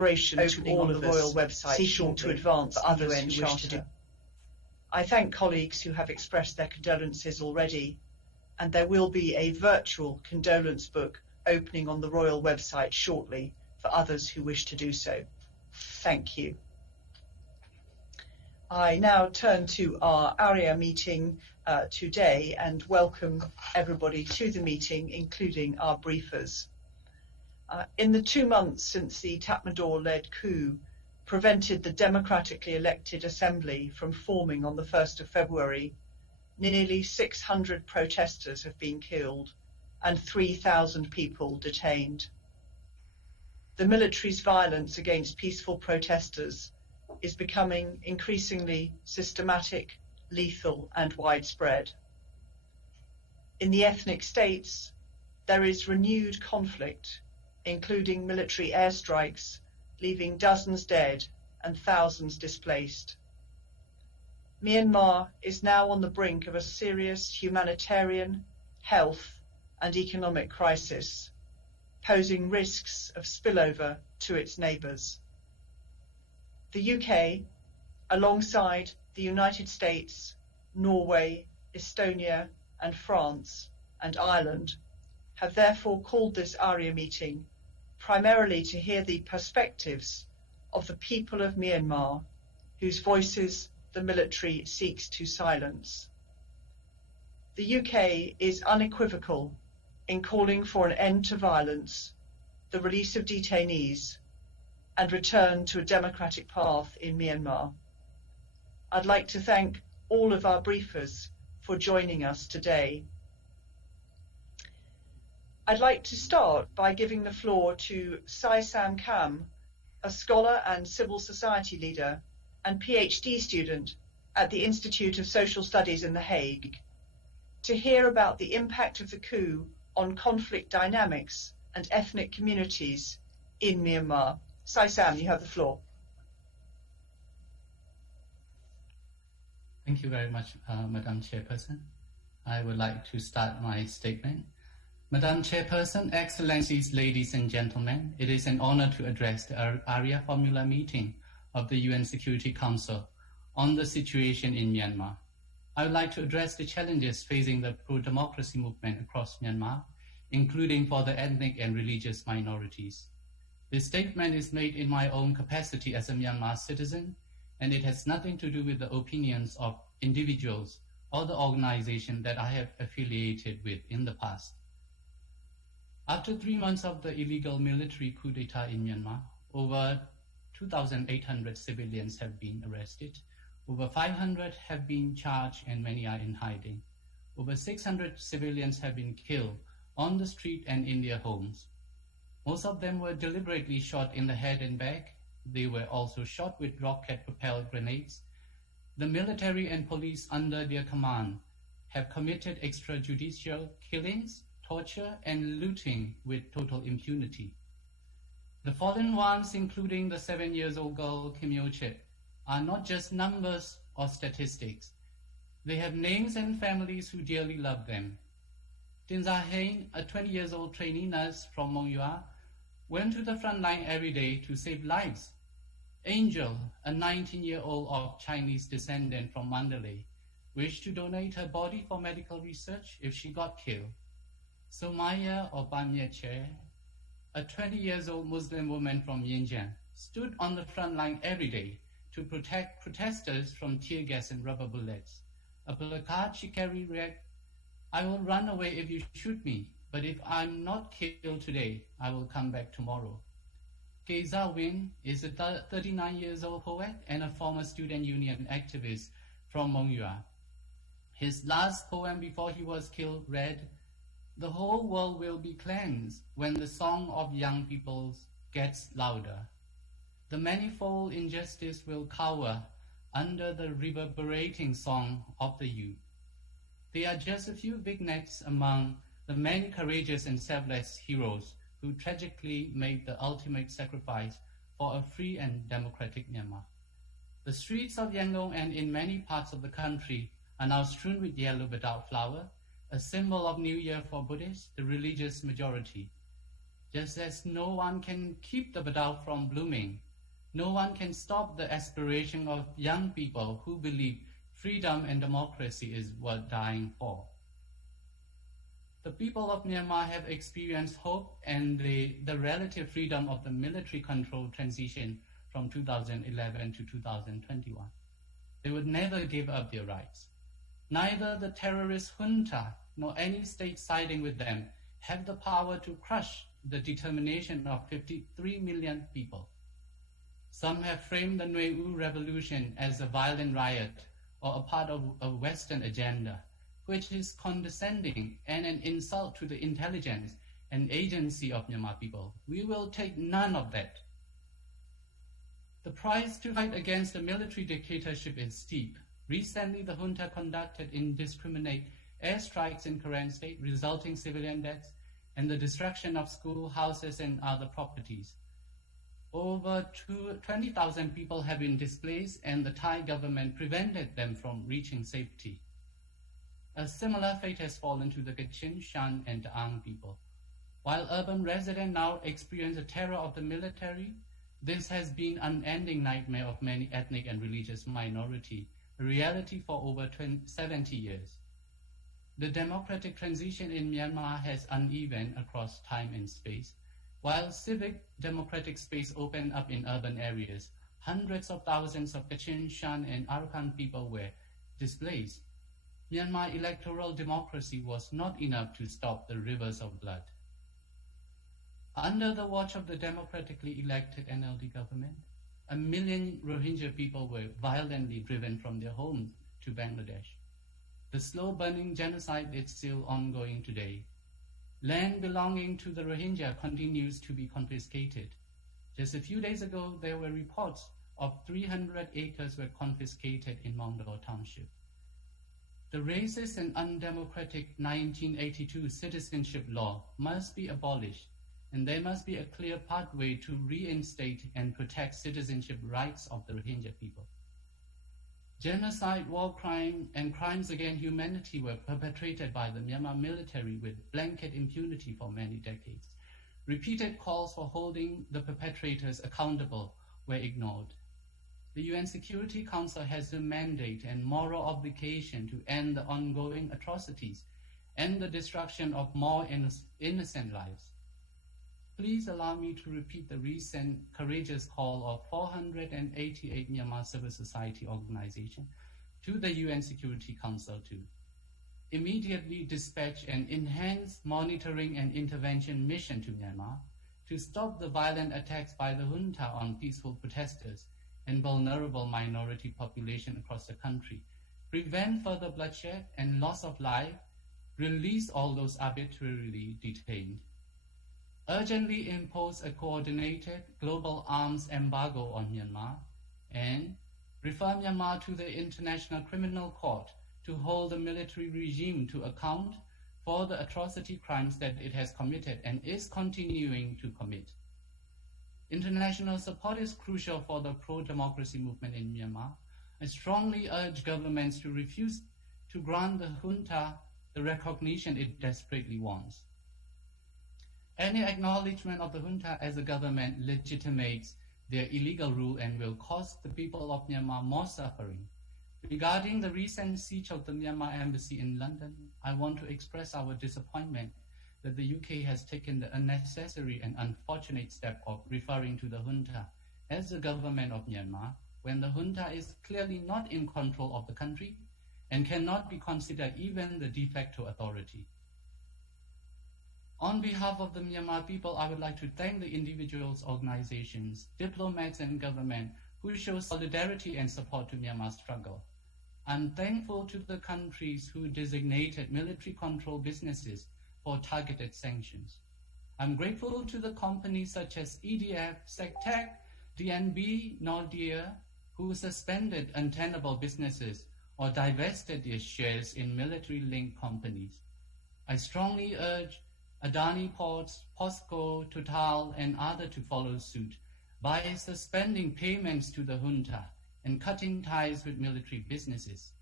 to all of the royal website seeking to advance the UN Charter. I thank colleagues who have expressed their condolences already, and there will be a virtual condolence book opening on the royal website shortly for others who wish to do so. Thank you. I now turn to our ARIA meeting today and welcome everybody to the meeting, including our briefers. In the 2 months since the Tatmadaw-led coup prevented the democratically elected assembly from forming on the 1st of February, nearly 600 protesters have been killed and 3,000 people detained. The military's violence against peaceful protesters is becoming increasingly systematic, lethal and widespread. In the ethnic states, there is renewed conflict, including military airstrikes, leaving dozens dead and thousands displaced. Myanmar is now on the brink of a serious humanitarian, health and economic crisis, posing risks of spillover to its neighbours. The UK, alongside the United States, Norway, Estonia and France and Ireland, have therefore called this ARIA meeting primarily to hear the perspectives of the people of Myanmar, whose voices the military seeks to silence. The UK is unequivocal in calling for an end to violence, the release of detainees, and return to a democratic path in Myanmar. I'd like to thank all of our briefers for joining us today. I'd like to start by giving the floor to Sai Sam Kam, a scholar and civil society leader and PhD student at the Institute of Social Studies in The Hague, to hear about the impact of the coup on conflict dynamics and ethnic communities in Myanmar. Sai Sam, you have the floor. Thank you very much, Madam Chairperson. I would like to start my statement. Madam Chairperson, Excellencies, ladies and gentlemen, it is an honor to address the ARIA Formula meeting of the UN Security Council on the situation in Myanmar. I would like to address the challenges facing the pro-democracy movement across Myanmar, including for the ethnic and religious minorities. This statement is made in my own capacity as a Myanmar citizen, and it has nothing to do with the opinions of individuals or the organization that I have affiliated with in the past. After 3 months of the illegal military coup d'etat in Myanmar, over 2,800 civilians have been arrested, over 500 have been charged and many are in hiding. Over 600 civilians have been killed on the street and in their homes. Most of them were deliberately shot in the head and back. They were also shot with rocket-propelled grenades. The military and police under their command have committed extrajudicial killings, torture, and looting with total impunity. The fallen ones, including the 7-year-old girl Kim Yo-chit, are not just numbers or statistics. They have names and families who dearly love them. Tin Za Hein, a 20-year-old trainee nurse from Mong Yua, went to the front line every day to save lives. Angel, a 19-year-old of Chinese descent from Mandalay, wished to donate her body for medical research if she got killed. Somaya or Bamyeche, a 20-year-old Muslim woman from Yinjiang, stood on the front line every day to protect protesters from tear gas and rubber bullets. A placard she carried read, "I will run away if you shoot me, but if I'm not killed today, I will come back tomorrow." Keza Win is a 39-year-old poet and a former student union activist from Mong Yua. His last poem before he was killed read, "The whole world will be cleansed when the song of young people gets louder. The manifold injustice will cower under the reverberating song of the youth." They are just a few vignettes among the many courageous and selfless heroes who tragically made the ultimate sacrifice for a free and democratic Myanmar. The streets of Yangon and in many parts of the country are now strewn with yellow without flower, a symbol of New Year for Buddhists, the religious majority. Just as no one can keep the Badao from blooming, no one can stop the aspiration of young people who believe freedom and democracy is worth dying for. The people of Myanmar have experienced hope and the relative freedom of the military control transition from 2011 to 2021. They would never give up their rights. Neither the terrorist junta nor any state siding with them have the power to crush the determination of 53 million people. Some have framed the Nui revolution as a violent riot or a part of a Western agenda, which is condescending and an insult to the intelligence and agency of Myanmar people. We will take none of that. The price to fight against the military dictatorship is steep. Recently, the junta conducted indiscriminate airstrikes in Karen State, resulting civilian deaths and the destruction of schoolhouses and other properties. Over 20,000 people have been displaced, and the Thai government prevented them from reaching safety. A similar fate has fallen to the Kachin, Shan, and Ang people. While urban residents now experience the terror of the military, this has been an unending nightmare of many ethnic and religious minorities, a reality for over 70 years. The democratic transition in Myanmar has uneven across time and space. While civic democratic space opened up in urban areas, hundreds of thousands of Kachin, Shan, and Arakan people were displaced. Myanmar electoral democracy was not enough to stop the rivers of blood. Under the watch of the democratically elected NLD government, 1 million Rohingya people were violently driven from their homes to Bangladesh. The slow-burning genocide is still ongoing today. Land belonging to the Rohingya continues to be confiscated. Just a few days ago, there were reports of 300 acres were confiscated in Mongdor Township. The racist and undemocratic 1982 citizenship law must be abolished, and there must be a clear pathway to reinstate and protect citizenship rights of the Rohingya people. Genocide, war crime, and crimes against humanity were perpetrated by the Myanmar military with blanket impunity for many decades. Repeated calls for holding the perpetrators accountable were ignored. The UN Security Council has the mandate and moral obligation to end the ongoing atrocities and the destruction of more innocent lives. Please allow me to repeat the recent courageous call of 488 Myanmar civil society organizations to the UN Security Council to immediately dispatch an enhanced monitoring and intervention mission to Myanmar to stop the violent attacks by the junta on peaceful protesters and vulnerable minority population across the country, prevent further bloodshed and loss of life, release all those arbitrarily detained. Urgently impose a coordinated global arms embargo on Myanmar, and refer Myanmar to the International Criminal Court to hold the military regime to account for the atrocity crimes that it has committed and is continuing to commit. International support is crucial for the pro-democracy movement in Myanmar. I strongly urge governments to refuse to grant the junta the recognition it desperately wants. Any acknowledgement of the junta as a government legitimates their illegal rule and will cause the people of Myanmar more suffering. Regarding the recent siege of the Myanmar embassy in London, I want to express our disappointment that the UK has taken the unnecessary and unfortunate step of referring to the junta as the government of Myanmar, when the junta is clearly not in control of the country and cannot be considered even the de facto authority. On behalf of the Myanmar people, I would like to thank the individuals, organizations, diplomats, and government who show solidarity and support to Myanmar's struggle. I'm thankful to the countries who designated military-controlled businesses for targeted sanctions. I'm grateful to the companies such as EDF, SecTech, DNB, Nordia, who suspended untenable businesses or divested their shares in military-linked companies. I strongly urge Adani Ports, POSCO, Total, and others to follow suit by suspending payments to the junta and cutting ties with military businesses.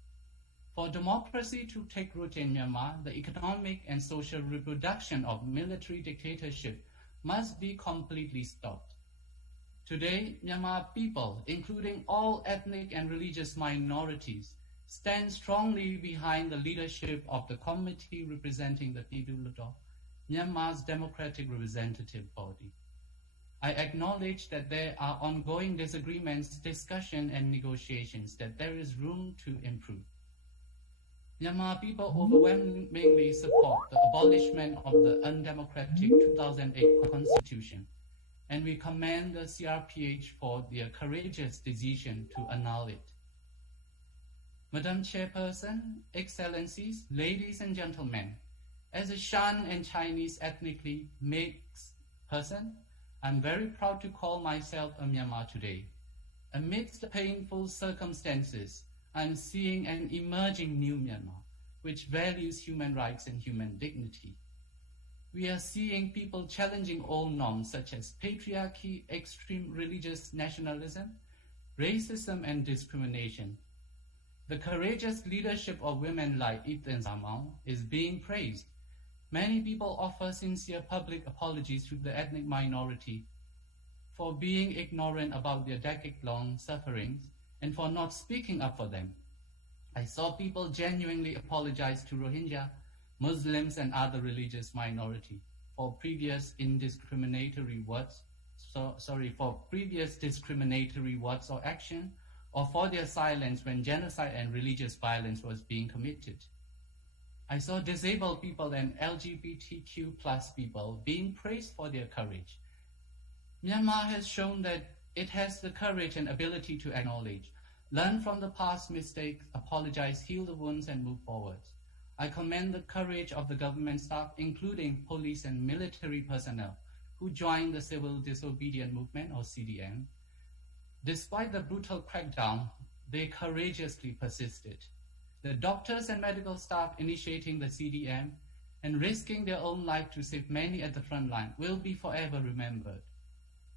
For democracy to take root in Myanmar, the economic and social reproduction of military dictatorship must be completely stopped. Today, Myanmar people, including all ethnic and religious minorities, stand strongly behind the leadership of the committee representing the Piduluto, Myanmar's democratic representative body. I acknowledge that there are ongoing disagreements, discussion, and negotiations, that there is room to improve. Myanmar people overwhelmingly support the abolishment of the undemocratic 2008 constitution, and we commend the CRPH for their courageous decision to annul it. Madam Chairperson, Excellencies, ladies and gentlemen, as a Shan and Chinese ethnically mixed person, I'm very proud to call myself a Myanmar today. Amidst the painful circumstances, I'm seeing an emerging new Myanmar, which values human rights and human dignity. We are seeing people challenging old norms such as patriarchy, extreme religious nationalism, racism, and discrimination. The courageous leadership of women like Ethan Zamong is being praised. Many people offer sincere public apologies to the ethnic minority for being ignorant about their decade-long sufferings and for not speaking up for them. I saw people genuinely apologize to Rohingya, Muslims, and other religious minorities for previous discriminatory words or action, or for their silence when genocide and religious violence was being committed. I saw disabled people and LGBTQ+ people being praised for their courage. Myanmar has shown that it has the courage and ability to acknowledge, learn from the past mistakes, apologize, heal the wounds, and move forward. I commend the courage of the government staff, including police and military personnel, who joined the Civil Disobedience Movement, or CDM. Despite the brutal crackdown, they courageously persisted. The doctors and medical staff initiating the CDM and risking their own life to save many at the front line will be forever remembered.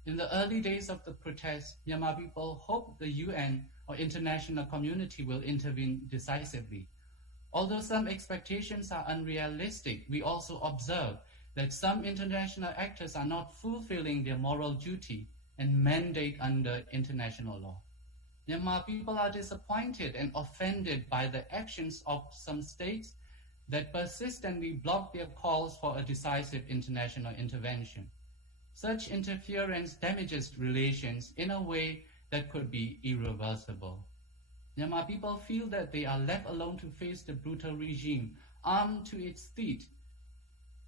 In the early days of the protest, Myanmar people hope the UN or international community will intervene decisively. Although some expectations are unrealistic, we also observe that some international actors are not fulfilling their moral duty and mandate under international law. Myanmar people are disappointed and offended by the actions of some states that persistently block their calls for a decisive international intervention. Such interference damages relations in a way that could be irreversible. Myanmar people feel that they are left alone to face the brutal regime, armed to its teeth,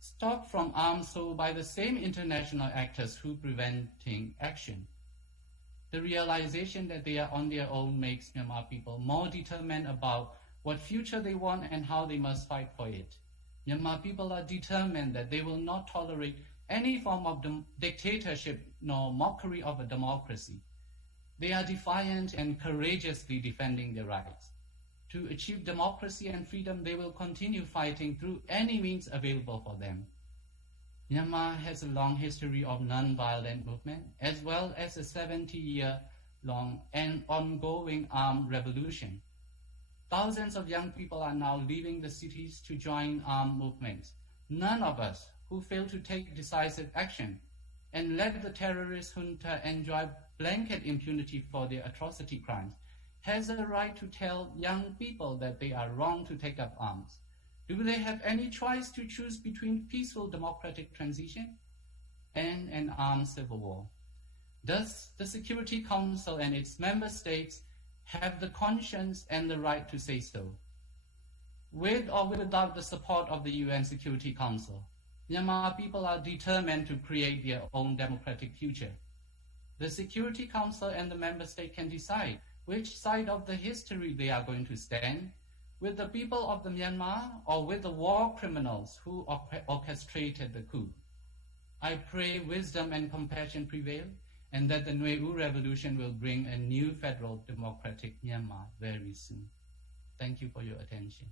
stopped from arms sold by the same international actors who preventing action. The realization that they are on their own makes Myanmar people more determined about what future they want and how they must fight for it. Myanmar people are determined that they will not tolerate any form of dictatorship nor mockery of a democracy. They are defiant and courageously defending their rights. To achieve democracy and freedom, they will continue fighting through any means available for them. Myanmar has a long history of non-violent movement, as well as a 70-year-long and ongoing armed revolution. Thousands of young people are now leaving the cities to join armed movements. None of us who fail to take decisive action and let the terrorist junta enjoy blanket impunity for their atrocity crimes has a right to tell young people that they are wrong to take up arms. Do they have any choice to choose between peaceful democratic transition and an armed civil war? Does the Security Council and its member states have the conscience and the right to say so? With or without the support of the UN Security Council, Myanmar people are determined to create their own democratic future. The Security Council and the member state can decide which side of the history they are going to stand, with the people of the Myanmar or with the war criminals who orchestrated the coup. I pray wisdom and compassion prevail, and that the Nui Revolution will bring a new federal democratic Myanmar very soon. Thank you for your attention.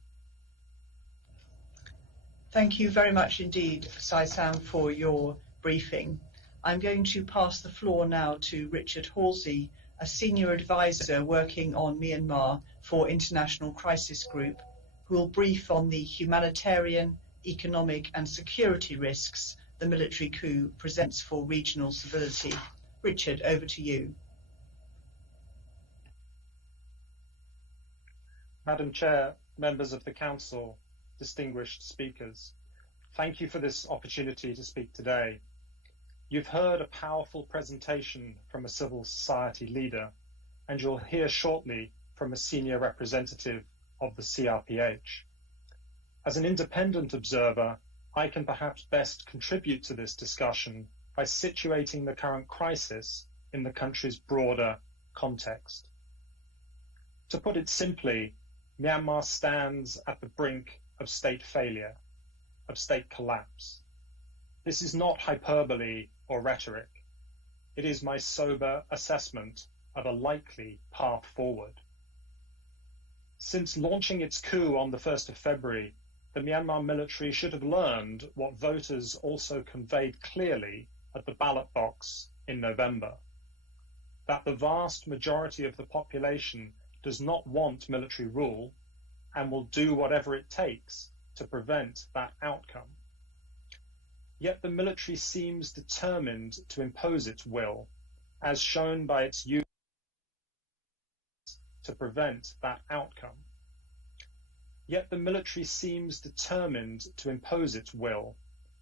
Thank you very much indeed, Sai Sam, for your briefing. I'm going to pass the floor now to Richard Halsey, a senior advisor working on Myanmar for International Crisis Group, who will brief on the humanitarian, economic and security risks the military coup presents for regional stability. Richard, over to you. Madam Chair, members of the Council, distinguished speakers, thank you for this opportunity to speak today. You've heard a powerful presentation from a civil society leader, and you'll hear shortly from a senior representative of the CRPH. As an independent observer, I can perhaps best contribute to this discussion by situating the current crisis in the country's broader context. To put it simply, Myanmar stands at the brink of state failure, of state collapse. This is not hyperbole or rhetoric. It is my sober assessment of a likely path forward. Since launching its coup on the 1st of February, the Myanmar military should have learned what voters also conveyed clearly at the ballot box in November, that the vast majority of the population does not want military rule and will do whatever it takes to prevent that outcome. Yet the military seems determined to impose its will, as shown by its use to prevent that outcome. Yet the military seems determined to impose its will,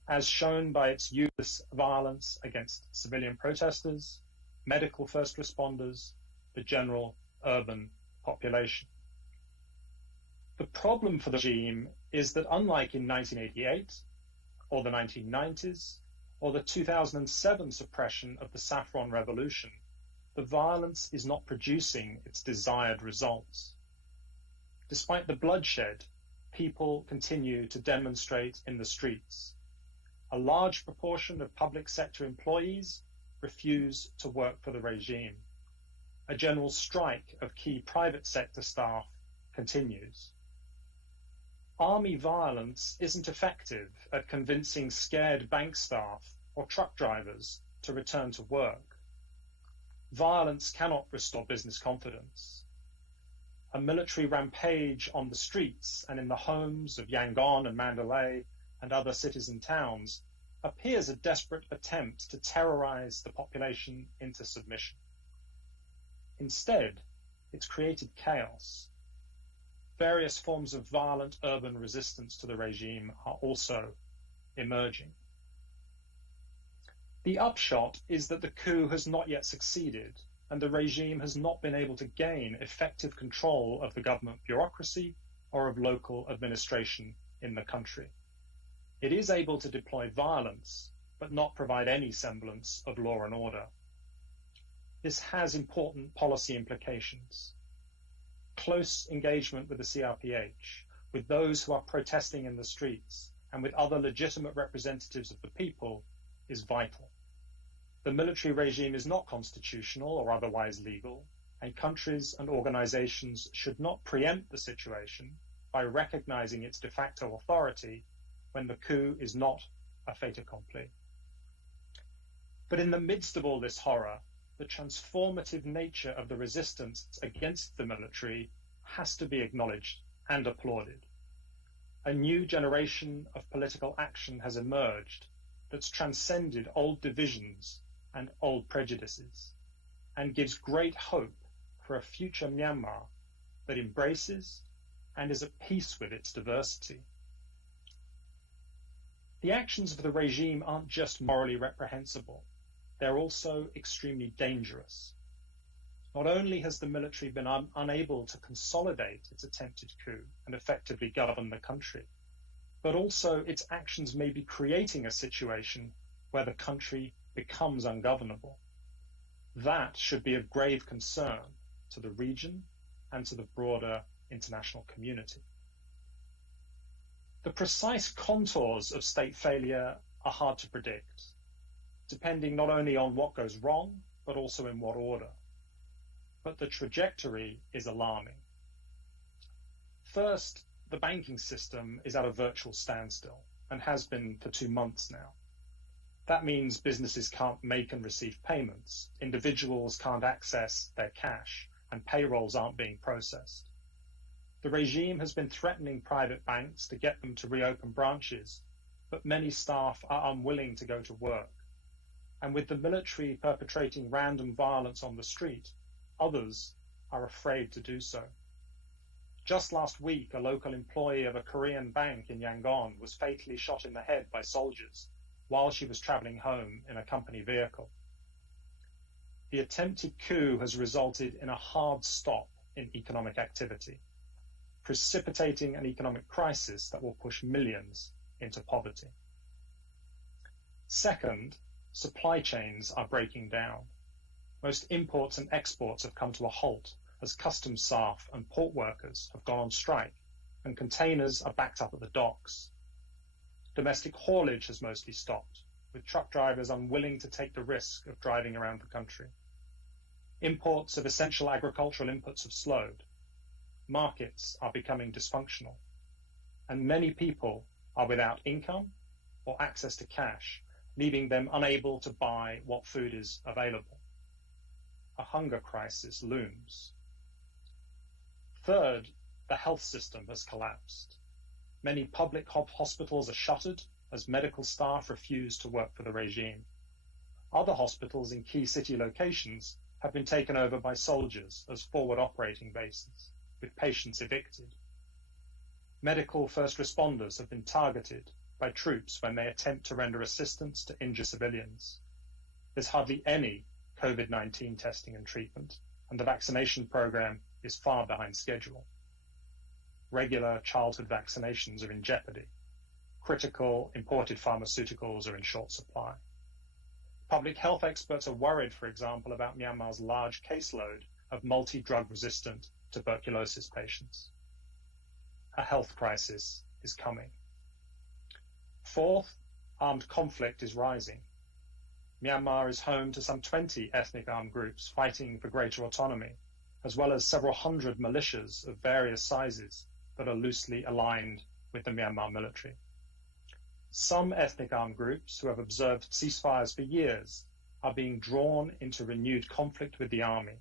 as shown by its use of violence against civilian protesters, medical first responders, the general urban population. The problem for the regime is that unlike in 1988, or the 1990s, or the 2007 suppression of the Saffron Revolution, the violence is not producing its desired results. Despite the bloodshed, people continue to demonstrate in the streets. A large proportion of public sector employees refuse to work for the regime. A general strike of key private sector staff continues. Army violence isn't effective at convincing scared bank staff or truck drivers to return to work. Violence cannot restore business confidence. A military rampage on the streets and in the homes of Yangon and Mandalay and other citizen towns appears a desperate attempt to terrorize the population into submission. Instead, it's created chaos. Various forms of violent urban resistance to the regime are also emerging. The upshot is that the coup has not yet succeeded, and the regime has not been able to gain effective control of the government bureaucracy or of local administration in the country. It is able to deploy violence, but not provide any semblance of law and order. This has important policy implications. Close engagement with the CRPH, with those who are protesting in the streets, and with other legitimate representatives of the people is vital. The military regime is not constitutional or otherwise legal, and countries and organizations should not preempt the situation by recognizing its de facto authority when the coup is not a fait accompli. But in the midst of all this horror, the transformative nature of the resistance against the military has to be acknowledged and applauded. A new generation of political action has emerged that's transcended old divisions and old prejudices, and gives great hope for a future Myanmar that embraces and is at peace with its diversity. The actions of the regime aren't just morally reprehensible, they're also extremely dangerous. Not only has the military been unable to consolidate its attempted coup and effectively govern the country, but also its actions may be creating a situation where the country becomes ungovernable. That should be of grave concern to the region and to the broader international community. The precise contours of state failure are hard to predict, depending not only on what goes wrong, but also in what order. But the trajectory is alarming. First, the banking system is at a virtual standstill and has been for 2 months now. That means businesses can't make and receive payments, individuals can't access their cash, and payrolls aren't being processed. The regime has been threatening private banks to get them to reopen branches, but many staff are unwilling to go to work. And with the military perpetrating random violence on the street, others are afraid to do so. Just last week, a local employee of a Korean bank in Yangon was fatally shot in the head by soldiers while she was traveling home in a company vehicle. The attempted coup has resulted in a hard stop in economic activity, precipitating an economic crisis that will push millions into poverty. Second, supply chains are breaking down. Most imports and exports have come to a halt as customs staff and port workers have gone on strike and containers are backed up at the docks. Domestic haulage has mostly stopped, with truck drivers unwilling to take the risk of driving around the country. Imports of essential agricultural inputs have slowed. Markets are becoming dysfunctional, and many people are without income or access to cash, leaving them unable to buy what food is available. A hunger crisis looms. Third, the health system has collapsed. Many public hospitals are shuttered as medical staff refuse to work for the regime. Other hospitals in key city locations have been taken over by soldiers as forward operating bases, with patients evicted. Medical first responders have been targeted by troops when they attempt to render assistance to injured civilians. There's hardly any COVID-19 testing and treatment, and the vaccination program is far behind schedule. Regular childhood vaccinations are in jeopardy. Critical imported pharmaceuticals are in short supply. Public health experts are worried, for example, about Myanmar's large caseload of multi-drug resistant tuberculosis patients. A health crisis is coming. Fourth, armed conflict is rising. Myanmar is home to some 20 ethnic armed groups fighting for greater autonomy, as well as several hundred militias of various sizes that are loosely aligned with the Myanmar military. Some ethnic armed groups who have observed ceasefires for years are being drawn into renewed conflict with the army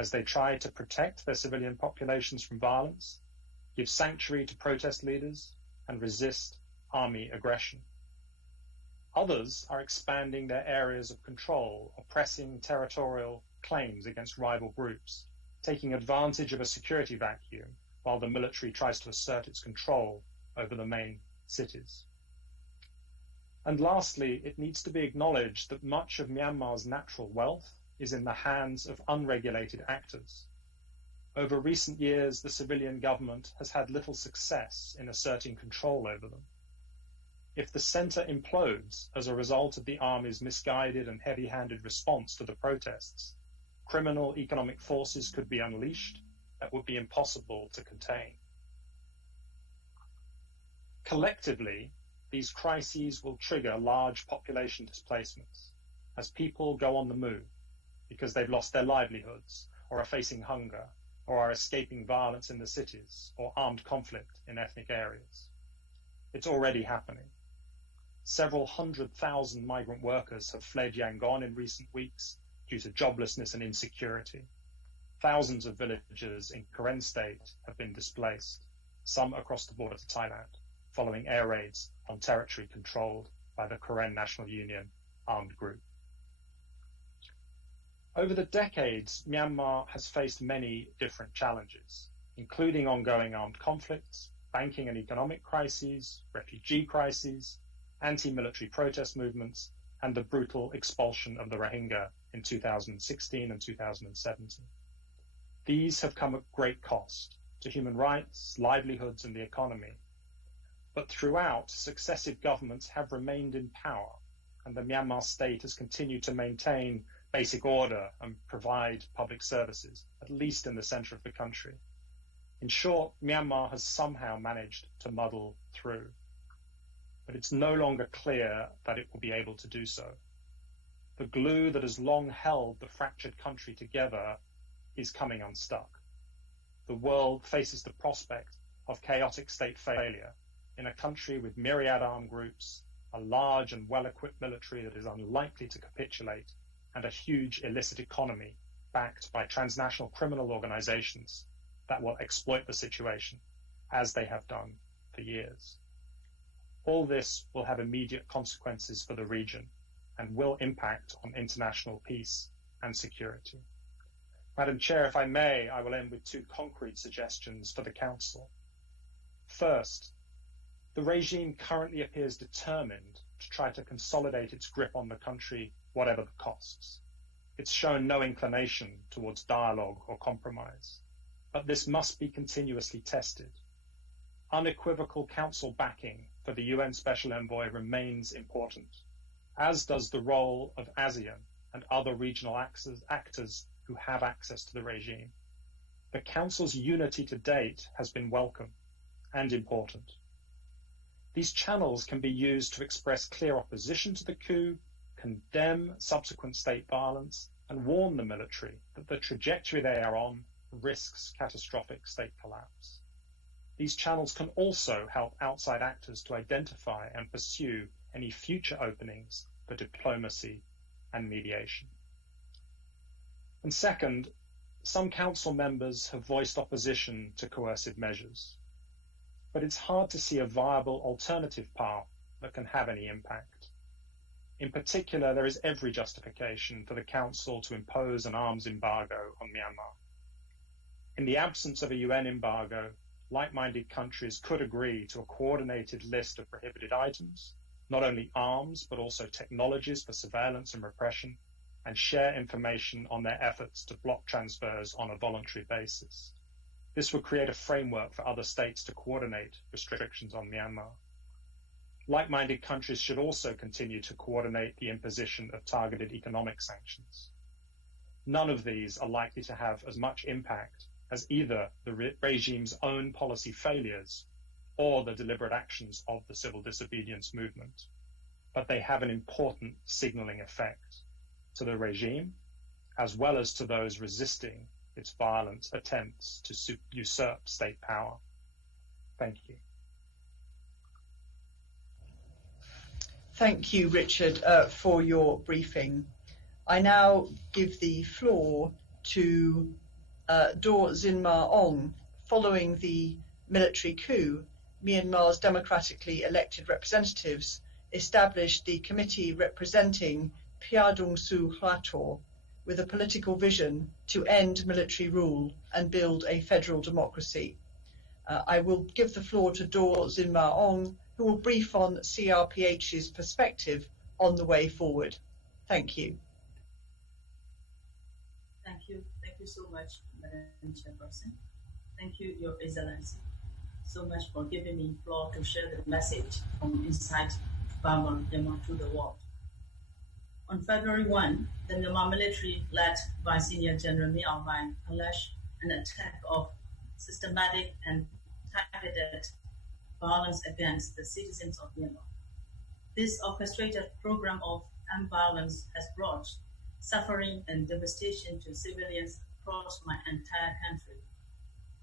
as they try to protect their civilian populations from violence, give sanctuary to protest leaders, and resist army aggression. Others are expanding their areas of control, oppressing territorial claims against rival groups, taking advantage of a security vacuum while the military tries to assert its control over the main cities. And lastly, it needs to be acknowledged that much of Myanmar's natural wealth is in the hands of unregulated actors. Over recent years, the civilian government has had little success in asserting control over them. If the centre implodes as a result of the army's misguided and heavy-handed response to the protests, criminal economic forces could be unleashed that would be impossible to contain. Collectively, these crises will trigger large population displacements as people go on the move because they've lost their livelihoods or are facing hunger or are escaping violence in the cities or armed conflict in ethnic areas. It's already happening. Several 100,000 migrant workers have fled Yangon in recent weeks due to joblessness and insecurity. Thousands of villagers in Karen State have been displaced, some across the border to Thailand, following air raids on territory controlled by the Karen National Union armed group. Over the decades, Myanmar has faced many different challenges, including ongoing armed conflicts, banking and economic crises, refugee crises, anti-military protest movements, and the brutal expulsion of the Rohingya in 2016 and 2017. These have come at great cost to human rights, livelihoods, and the economy. But throughout, successive governments have remained in power, and the Myanmar state has continued to maintain basic order and provide public services, at least in the center of the country. In short, Myanmar has somehow managed to muddle through. But it's no longer clear that it will be able to do so. The glue that has long held the fractured country together is coming unstuck. The world faces the prospect of chaotic state failure in a country with myriad armed groups, a large and well-equipped military that is unlikely to capitulate, and a huge illicit economy backed by transnational criminal organizations that will exploit the situation, as they have done for years. All this will have immediate consequences for the region and will impact on international peace and security. Madam Chair, if I may, I will end with two concrete suggestions for the Council. First, the regime currently appears determined to try to consolidate its grip on the country, whatever the costs. It's shown no inclination towards dialogue or compromise, but this must be continuously tested. Unequivocal Council backing for the UN Special Envoy remains important, as does the role of ASEAN and other regional actors who have access to the regime. The Council's unity to date has been welcome and important. These channels can be used to express clear opposition to the coup, condemn subsequent state violence, and warn the military that the trajectory they are on risks catastrophic state collapse. These channels can also help outside actors to identify and pursue any future openings for diplomacy and mediation. And second, some Council members have voiced opposition to coercive measures, but it's hard to see a viable alternative path that can have any impact. In particular, there is every justification for the Council to impose an arms embargo on Myanmar. In the absence of a UN embargo, like-minded countries could agree to a coordinated list of prohibited items, not only arms, but also technologies for surveillance and repression, and share information on their efforts to block transfers on a voluntary basis. This would create a framework for other states to coordinate restrictions on Myanmar. Like-minded countries should also continue to coordinate the imposition of targeted economic sanctions. None of these are likely to have as much impact as either the regime's own policy failures or the deliberate actions of the civil disobedience movement, but they have an important signaling effect to the regime, as well as to those resisting its violent attempts to usurp state power. Thank you. Thank you, Richard, for your briefing. I now give the floor to Daw Zinma Ong. Following the military coup, Myanmar's democratically elected representatives established the committee representing Pyadung Su Hrator with a political vision to end military rule and build a federal democracy. I will give the floor to Daw Zinma Ong, who will brief on CRPH's perspective on the way forward. Thank you. Thank you. Thank you so much, Madam Chairperson. Thank you, Your Excellency, so much for giving me the floor to share the message from inside Burma, Myanmar to the world. On February 1, the Myanmar military, led by Senior General Mi Aung Hlaing, unleashed an attack of systematic and targeted violence against the citizens of Myanmar. This orchestrated program of armed violence has brought suffering and devastation to civilians across my entire country,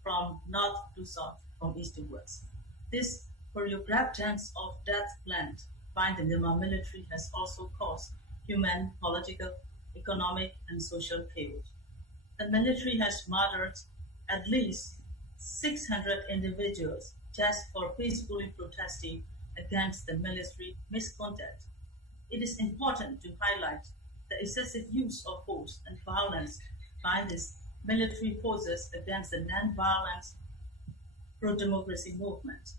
from north to south, from east to west. This choreographed dance of death planned by the Myanmar military has also caused human, political, economic, and social chaos. The military has murdered at least 600 individuals just for peacefully protesting against the military misconduct. It is important to highlight the excessive use of force and violence by these military forces against the non-violent pro-democracy movement,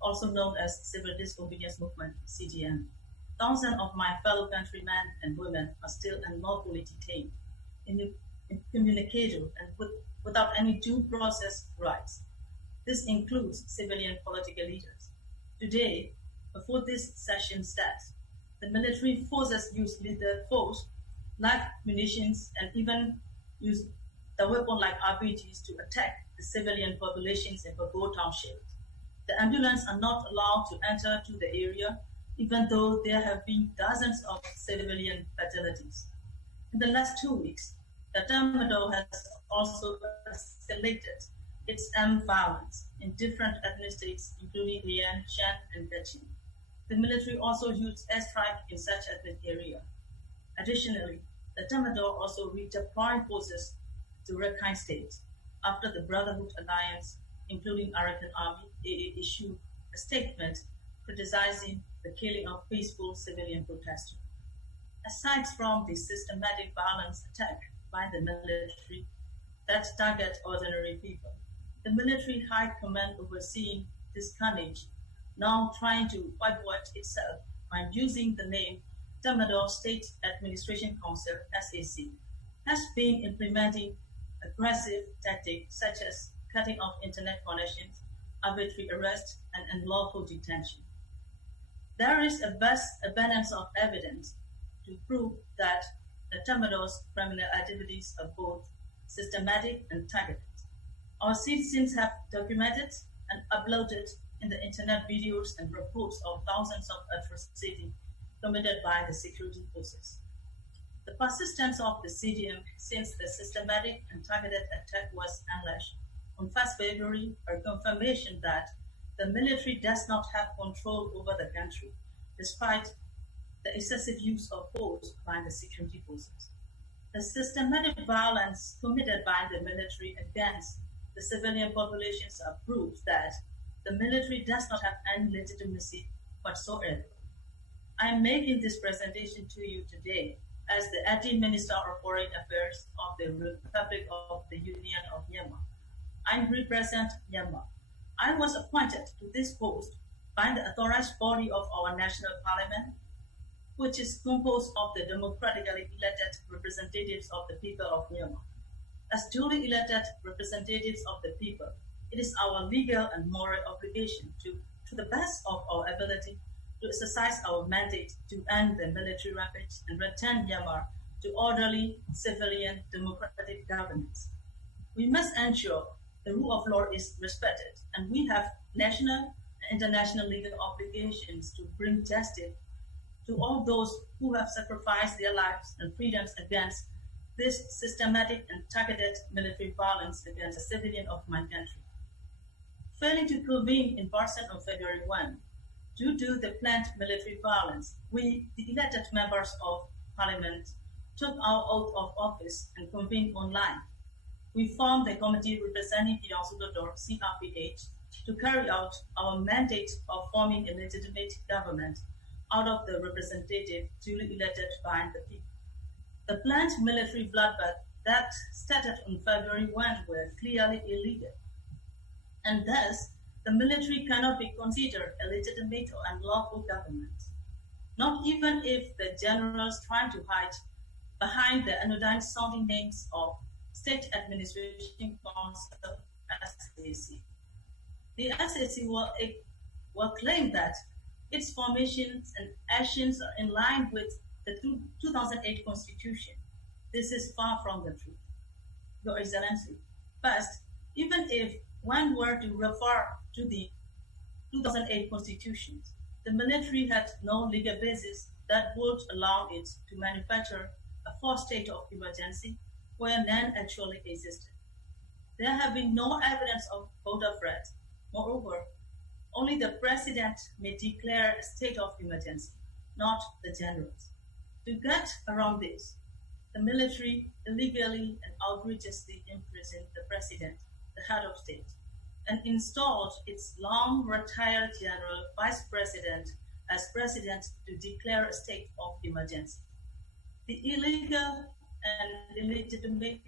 also known as Civil Disobedience Movement, CDM. Thousands of my fellow countrymen and women are still unlawfully detained, incommunicado, and without any due process rights. This includes civilian political leaders. Today, before this session starts, the military forces use lethal force, like munitions, and even use the weapon like RPGs to attack the civilian populations in Bago Township. The ambulances are not allowed to enter to the area, even though there have been dozens of civilian fatalities. In the last 2 weeks, the Tatmadaw has also escalated its armed violence in different ethnic states, including Lian, Shan, and Kachin. The military also used airstrike in such ethnic area. Additionally, the Tatmadaw also redeployed forces to Rakhine State after the Brotherhood Alliance, including Arakan Army, AA, issued a statement criticizing the killing of peaceful civilian protesters. Aside from the systematic violence attack by the military that target ordinary people, the military high command overseeing this carnage, now trying to pivot itself by using the name Tamador State Administration Council (SAC), has been implementing aggressive tactics such as cutting off internet connections, arbitrary arrest, and unlawful detention. There is a vast abundance of evidence to prove that the Tamador's criminal activities are both systematic and targeted. Our citizens have documented and uploaded in the internet videos and reports of thousands of atrocities committed by the security forces. The persistence of the CDM since the systematic and targeted attack was unleashed on 1st February are confirmation that the military does not have control over the country, despite the excessive use of force by the security forces. The systematic violence committed by the military against the civilian populations are proof that the military does not have any legitimacy whatsoever. I am making this presentation to you today as the Acting Minister of Foreign Affairs of the Republic of the Union of Myanmar. I represent Myanmar. I was appointed to this post by the authorized body of our national parliament, which is composed of the democratically elected representatives of the people of Myanmar. As duly elected representatives of the people, it is our legal and moral obligation to the best of our ability, to exercise our mandate to end the military rampage and return Myanmar to orderly, civilian, democratic governance. We must ensure the rule of law is respected, and we have national and international legal obligations to bring justice to all those who have sacrificed their lives and freedoms against this systematic and targeted military violence against the civilian of my country. Failing to convene in person on February 1, due to the planned military violence, we, the elected members of Parliament, took our oath of office and convened online. We formed the committee representing Pirangsudodor CRPH to carry out our mandate of forming a legitimate government out of the representative duly elected by the people. The planned military bloodbath that started on February 1 were clearly illegal, and thus the military cannot be considered a legitimate or unlawful government, not even if the generals try to hide behind the anodyne sounding names of State Administration Council (SAC). The SAC will claim that its formations and actions are in line with the 2008 Constitution. This is far from the truth, Your Excellency. First, even if one were to refer to the 2008 Constitution, the military had no legal basis that would allow it to manufacture a forced state of emergency where none actually existed. There have been no evidence of border threat. Moreover, only the president may declare a state of emergency, not the generals. To get around this, the military illegally and outrageously imprisoned the president, the head of state, and installed its long-retired general vice president as president to declare a state of emergency. The illegal and illegitimate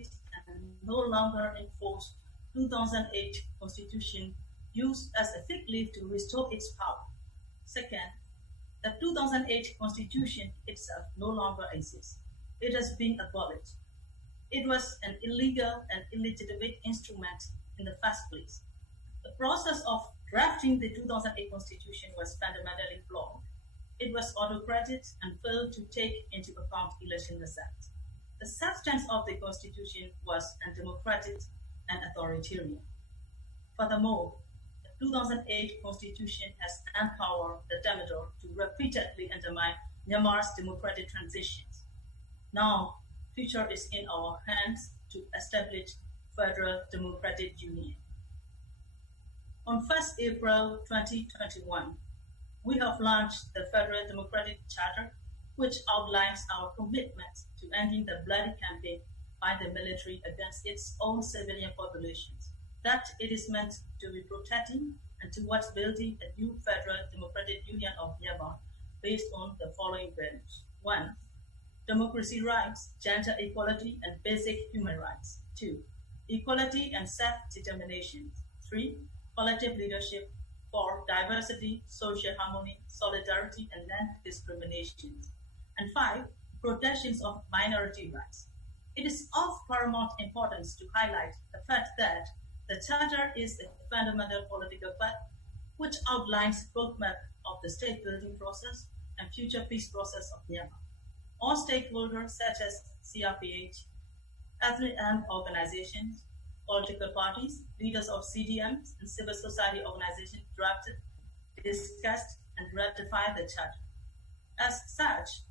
and no longer enforced 2008 Constitution used as a fig leaf to restore its power. Second, the 2008 Constitution itself no longer exists. It has been abolished. It was an illegal and illegitimate instrument in the first place. The process of drafting the 2008 Constitution was fundamentally flawed. It was autocratic and failed to take into account election results. The substance of the Constitution was undemocratic and authoritarian. Furthermore, the 2008 Constitution has empowered the Tamador to repeatedly undermine Myanmar's democratic transitions. Now, the future is in our hands to establish federal democratic union. On 1st April 2021, we have launched the Federal Democratic Charter, which outlines our commitment to ending the bloody campaign by the military against its own civilian populations, that it is meant to be protecting and towards building a new federal democratic union of Myanmar based on the following values. 1. Democracy rights, gender equality, and basic human rights. 2. Equality and self-determination. 3. Collective leadership. 4. Diversity, social harmony, solidarity, and non-discrimination. And 5. Protections of minority rights. It is of paramount importance to highlight the fact that the Charter is a fundamental political fact which outlines the roadmap of the state-building process and future peace process of Myanmar. All stakeholders such as CRPH, ethnic armed organizations, political parties, leaders of CDMs, and civil society organizations drafted, discussed, and ratified the Charter. As such,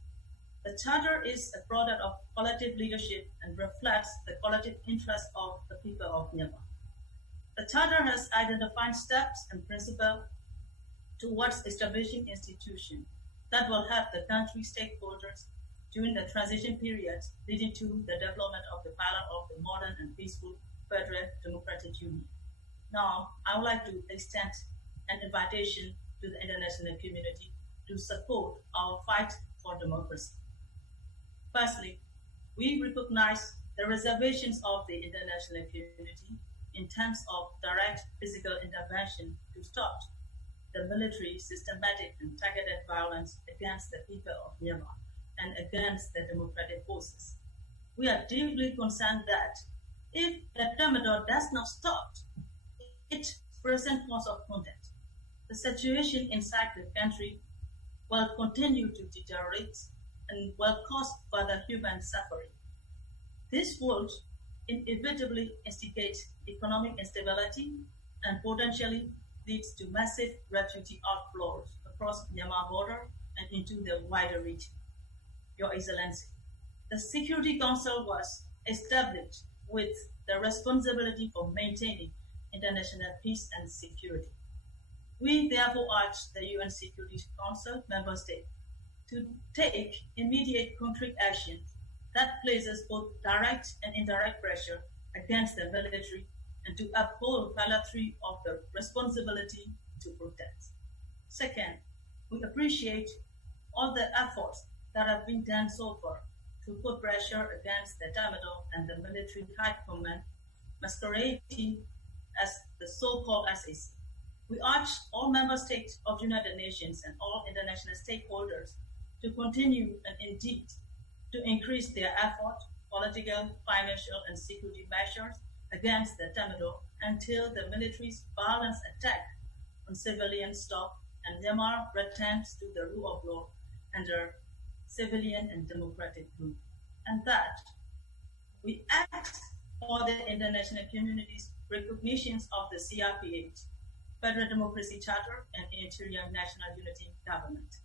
the Charter is a product of collective leadership and reflects the collective interests of the people of Myanmar. The Charter has identified steps and principles towards establishing institutions that will help the country's stakeholders during the transition period leading to the development of the pillar of the modern and peaceful federal democratic union. Now, I would like to extend an invitation to the international community to support our fight for democracy. Firstly, we recognize the reservations of the international community in terms of direct physical intervention to stop the military systematic and targeted violence against the people of Myanmar and against the democratic forces. We are deeply concerned that if the Thermidor does not stop its present course of conduct, the situation inside the country will continue to deteriorate and will cause further human suffering. This would inevitably instigate economic instability and potentially leads to massive refugee outflows across Myanmar border and into the wider region. Your Excellency, the Security Council was established with the responsibility for maintaining international peace and security. We therefore urge the UN Security Council member states to take immediate concrete action that places both direct and indirect pressure against the military and to uphold Pillar 3 of the responsibility to protect. Second, we appreciate all the efforts that have been done so far to put pressure against the Thermidor and the military high command masquerading as the so-called SAC. We urge all member states of United Nations and all international stakeholders to continue and indeed to increase their effort, political, financial, and security measures against the Thermidor until the military's violent attack on civilians stop and Myanmar returns to the rule of law under civilian and democratic rule. And that we ask for the international community's recognitions of the CRPH, Federal Democracy Charter, and Interior National Unity Government.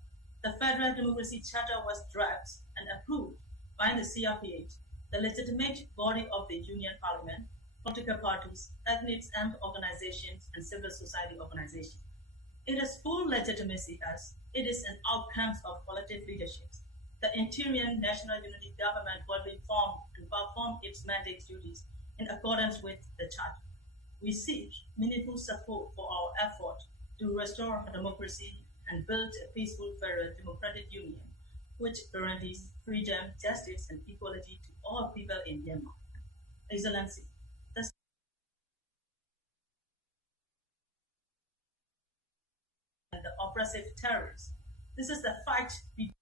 The Federal Democracy Charter was drafted and approved by the CRPH, the legitimate body of the Union Parliament, political parties, ethnic armed organizations, and civil society organizations. It has full legitimacy as it is an outcome of collective leadership. The Interior National Unity Government will be formed and perform its mandate duties in accordance with the Charter. We seek meaningful support for our effort to restore democracy and build a peaceful federal democratic union, which guarantees freedom, justice, and equality to all people in Myanmar. Excellency, the oppressive terrorists. This is the fight we